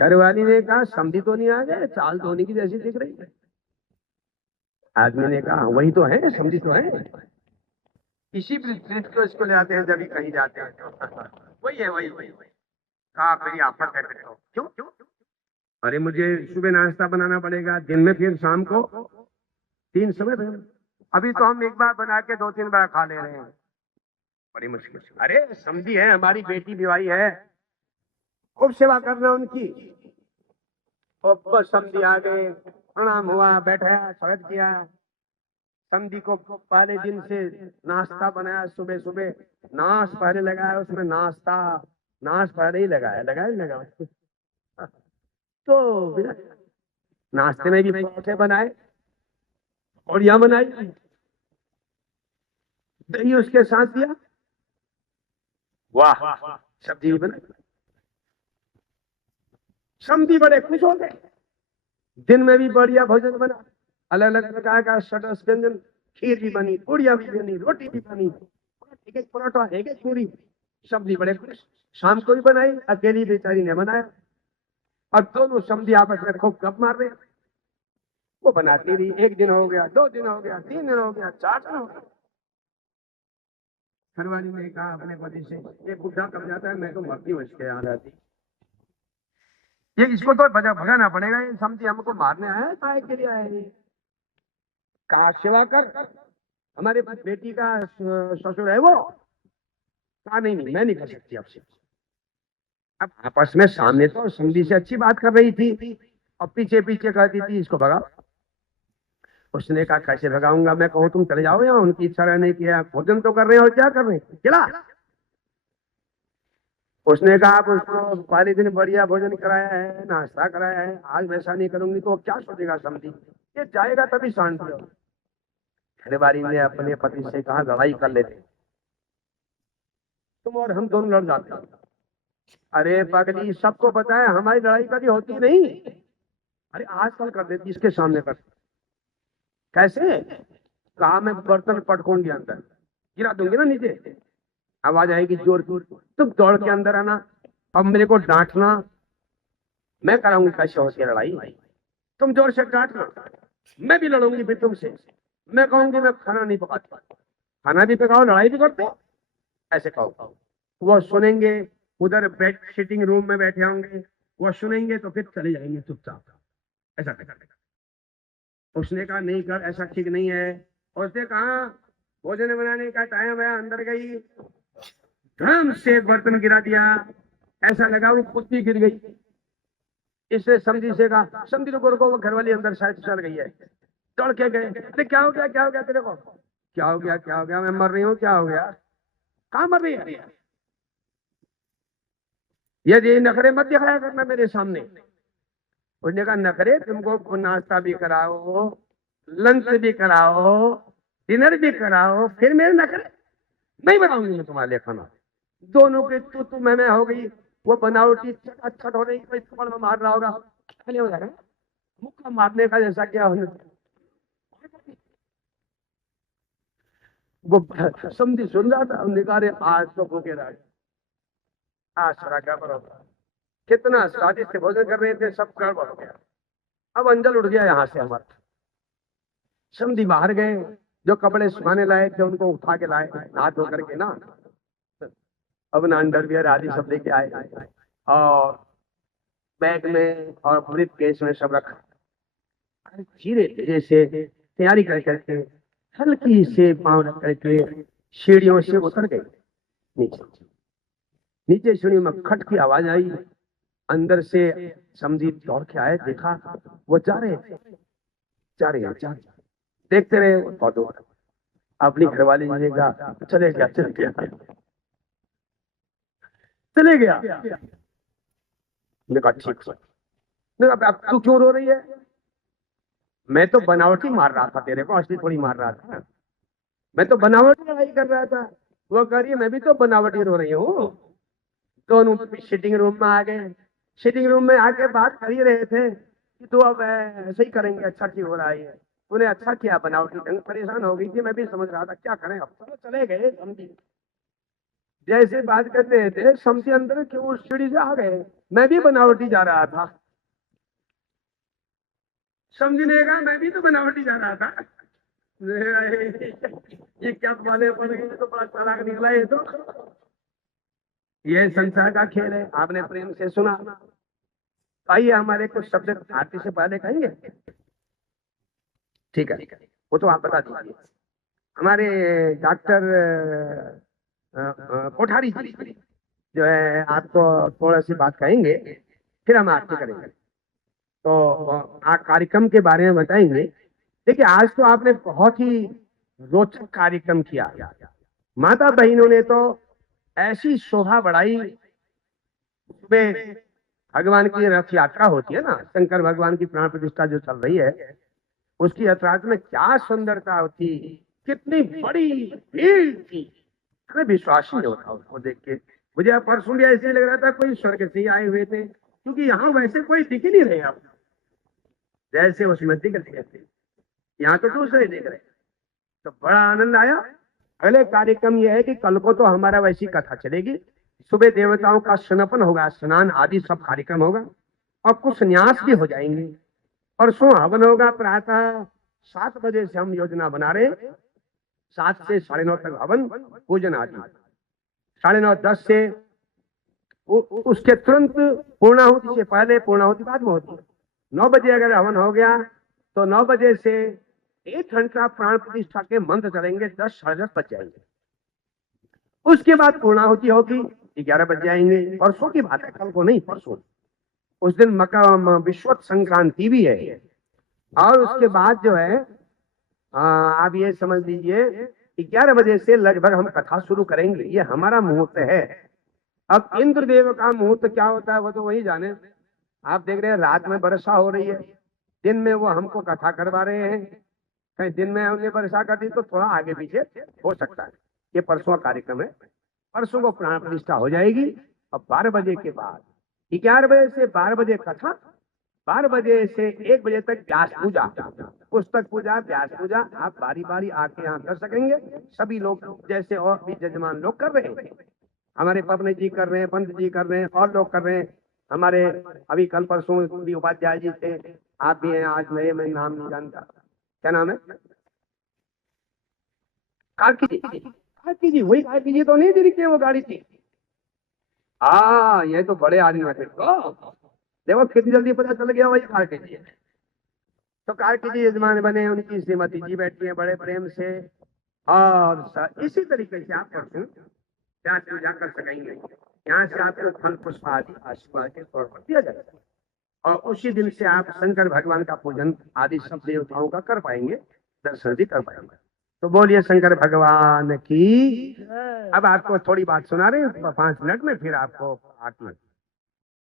घरवाली ने कहा समझी तो नहीं आ गए, चाल तो उन्हीं की जैसी दिख रही है। आदमी ने कहा वही तो है, समझी तो है। इसी प्रिंस को इसको ले आते हैं जब भी कहीं जाते हैं वही है, वही वही वही। कहा मेरी आफत है फिर तो। क्यों क्यों? अरे मुझे सुबह नाश्ता बनाना पड़ेगा, दिन में फिर शाम को 3 समय। अभी तो हम एक बार बना के 2-3 बार खा ले रहे हैं, बड़ी मुश्किल से। अरे समझी है, हमारी बेटी बीवाई है, खूब सेवा करना उनकी। और बस समझी आ गए, प्रणाम हुआ, बैठाया, स्वागत किया। समझी को पहले दिन से नाश्ता बनाया, सुबह सुबह नाश पहले लगाया, उसमें नाश्ता नाश पहले ही लगाया, लगाया ही लगा। तो फिर नाश्ते में भी पराठे बनाए और यहाँ बनाई, दही उसके साथ दिया, वाह सब्जी बनाई। समझी बड़े खुश हो गए। दिन में भी बढ़िया भोजन बना, अलग अलग प्रकार का षड्रस व्यंजन, खीर भी बनी, पूड़ियां भी बनी, रोटी भी बनी, एक एक पराठा, एक एक पूरी। समझी बड़े खुश। शाम को भी बनाई, अकेली बेचारी ने बनाया। और दोनों समझी आपस में खूब गप मार रहे। वो बनाती रही, 1 दिन हो गया, 2 दिन हो गया, 3 दिन हो गया, 4 दिन हो गया। घरवाली ने कहा अपने पति से, ये बुढ़ा कब जाता है, मैं तो मरती हूँ इसके यहाँ रहती, ये इसको तो भगाना पड़ेगा, ये समझी हमको मारने आया है, काय के लिए आया है? कहा सेवा कर, हमारे बेटी का ससुर है वो। कहा नहीं नहीं, मैं नहीं कर सकती आपसे। अब आपस में सामने तो समझी से अच्छी बात कर रही थी और पीछे पीछे कहती थी इसको भगाओ। उसने कहा कैसे भगाऊंगा, मैं कहूँ तुम चले जाओ, यहाँ उनकी इच्छा रहने की है, भोजन तो कर रहे हैं और क्या कर रहे हैं, चला। उसने कहा आप उसको पहले दिन बढ़िया भोजन कराया है, नाश्ता कराया है, आज वैसा नहीं करूंगी तो क्या सोचेगा समझी, ये जाएगा तभी शांति हो। घरवाली ने अपने पति से कहा लड़ाई कर लेते, तुम और हम दोनों लड़ जाते हैं। अरे पगली, सबको पता है हमारी लड़ाई कभी होती नहीं। अरे आजकल कर देती, इसके सामने कर। कैसे? कहा मैं बर्तन पटकूंगी अंदर, गिरा दूंगी ना नीचे, आवाज आएगी जोर की, तुम दौड़ के अंदर आना, अब मेरे को डांटना, मैं कराऊंगी कैसे होती है लड़ाई। तुम जोर से डांटना, मैं भी लड़ूंगी फिर तुमसे। मैं कहूंगी मैं खाना नहीं पकाती, खाना भी पकाओ लड़ाई भी करते हो, ऐसे कहो। वो सुनेंगे, उधर बेड सिटिंग रूम में बैठे होंगे, वो सुनेंगे तो फिर चले जाएंगे चुपचाप। ऐसा कर। उसने कहा नहीं कर, ऐसा ठीक नहीं है। उसने कहा भोजन बनाने का टाइम है, अंदर गई, धड़म से बर्तन गिरा दिया, ऐसा लगा वो खुद भी गिर गई। इसने समझी से कहा समझी को वो घरवाली अंदर शायद चल गई है। दौड़ के गए, अरे क्या हो गया, क्या हो गया तेरे को, क्या हो गया, क्या हो गया, मैं मर रही हूँ, क्या हो गया, कहाँ मर रही है, ये नखरे मत दिखाया करना मेरे सामने। उसने कहा नखरे, तुमको नाश्ता भी कराओ, लंच भी कराओ, डिनर भी कराओ, फिर मेरे नखरे, नहीं बनाऊंगी मैं तुम्हारे लिए खाना। दोनों के तू मैं हो गई, वो बनावटी छट हो रही, कोई थप्पड़ में मार रहा होगा, पहले हो जाएगा मुक्का मारने का, जैसा क्या होने। वो समझी सुन रहा था, निकाले आज तो भूखे रह गए, आज सारा गड़बड़ होगा। कितना स्वादिष्ट भोजन कर रहे थे, सब गड़बड़ हो गया। अब अंजल उठ गया यहाँ से हमारा। समझी बाहर गए, जो कपड़े सुखाने लाए थे उनको उठा के लाए, हाथ धो करके ना, अब ना अंडरवियर आदि सब लेके आए और बैग में और ब्रीफ केस में सब रखा। धीरे धीरे से तैयारी कर करके हल्की से पांव रख करके सीढ़ियों से उतर गए नीचे। नीचे सीढ़ियों में खट की आवाज आई, अंदर से समझी दौड़ के आए, देखा वो जा रहे थे, जा रहे हैं, देखते रहे फोटो। अपनी घरवाली ने कहा चले गया, चले गया, चले गया। मैंने कहा ठीक है, अब तू क्यों रो रही है? मैं तो बनावटी मार रहा था तेरे को, असली थोड़ी मार रहा था, मैं तो बनावटी लड़ाई कर रहा था। वो कह रही है मैं भी तो बनावटी रो रही हूँ। दोनों सिटिंग रूम में आ गए, सिटिंग रूम में आके बात कर ही रहे थे कि तो अब ऐसे ही करेंगे, अच्छा ठीक हो रहा है। उन्हें अच्छा किया, बनावटी ढंग, परेशान हो गई थी, मैं भी समझ रहा था क्या करें, अब चलो चले गए समझी। जैसे बात करते थे समझे अंदर क्यों उस सीढ़ी से आ गए। मैं भी बनावटी जा रहा था, समझने का मैं भी तो बनावटी जा रहा था। ये क्या वाले पड़ गए, तो बड़ा चालाक निकला ये तो। ये संसार का खेल है, आपने प्रेम से सुना। आइए हमारे कुछ शब्द आरती से पहले कहेंगे, ठीक है, वो तो आप बता दीजिए। हमारे डॉक्टर कोठारी जी जो है आपको थोड़ा सी बात कहेंगे, फिर हम आरती करेंगे। तो कार्यक्रम के बारे में बताएंगे। देखिए आज तो आपने बहुत ही रोचक कार्यक्रम किया। माता बहनों ने तो ऐसी शोभा बढ़ाई। सुबह भगवान की रथ यात्रा होती है ना, शंकर भगवान की प्राण प्रतिष्ठा जो चल रही है, उसकी यात्रा में क्या सुंदरता होती, कितनी बड़ी भीड़ थी, हमें विश्वास ही नहीं होता उसको देख के। मुझे परसों भी ऐसे लग रहा था कोई स्वर्ग से आए हुए थे, क्योंकि यहाँ वैसे कोई दिख ही नहीं रहे आप, जैसे उसमें दिख रहे थे, यहाँ तो दूसरे दिख रहे। तो बड़ा आनंद आया। अगले कार्यक्रम यह है कि कल को तो हमारा वैसी कथा चलेगी। सुबह देवताओं का स्नान होगा, स्नान आदि सब कार्यक्रम होगा, और कुछ न्यास भी हो जाएंगे। परसों हवन होगा प्रातः 7 बजे से हम योजना बना रहे, 7 से 9:30 तक हवन पूजन आदि, 9:30 10 से उसके तुरंत पूर्णाहुति से पहले, पूर्णाहुति बाद में होती है। 9 बजे अगर हवन हो गया तो 9 बजे से 1 घंटा प्राण प्रतिष्ठा के मंत्र चलेंगे, 10 साढ़े 10 बज जाएंगे। उसके बाद पूर्णाहुति होगी, 11 बज जाएंगे। परसों की बात है, कल को नहीं, परसों। उस दिन विश्वत संक्रांति भी है। और उसके बाद जो है आप ये समझ लीजिए 11 बजे से लगभग हम कथा शुरू करेंगे। ये हमारा मुहूर्त है। अब इंद्रदेव का मुहूर्त क्या होता है वो तो वही जाने। आप देख रहे हैं रात में वर्षा हो रही है, दिन में वो हमको कथा करवा रहे हैं। कहीं दिन में हमने वर्षा कर दी तो थोड़ा आगे पीछे हो सकता है। ये परसों का कार्यक्रम है, परसों को प्राण प्रतिष्ठा हो जाएगी। और 12 बजे के बाद 11 बजे से 12 बजे कथा, 12 बजे से 1 बजे तक व्यास पूजा, पुस्तक पूजा, व्यास पूजा आप बारी बारी आके यहाँ कर सकेंगे। सभी लोग जैसे और भी जजमान लोग कर रहे हैं, हमारे पवने जी कर रहे हैं, पंत जी कर रहे हैं, और लोग कर रहे हैं। हमारे अभी कल परसों भी उपाध्याय जी थे, आप भी हैं। आज मैं नाम नहीं जानता, क्या नाम है? कार्की जी। कार्की जी, वही कार्की जी तो नहीं दिखती वो गाड़ी थी। हाँ ये तो बड़े आदमी थे। देखो कितनी जल्दी पता चल गया वही कार्की जी है। तो कार्की जी यजमान बने, उनकी श्रीमती जी बैठी है बड़े प्रेम से। और इसी तरीके से आप परसों क्या पूजा कर सकेंगे। यहाँ से आपको फल पुष्प आदि आशीर्वाद के तौर पर दिया जाएगा, और उसी दिन से आप शंकर भगवान का पूजन आदि सब देवताओं का कर पाएंगे, दर्शन भी कर पाएंगे। तो बोलिए शंकर भगवान की। अब आपको थोड़ी बात सुना रहे हैं 5 मिनट में, फिर आपको आरती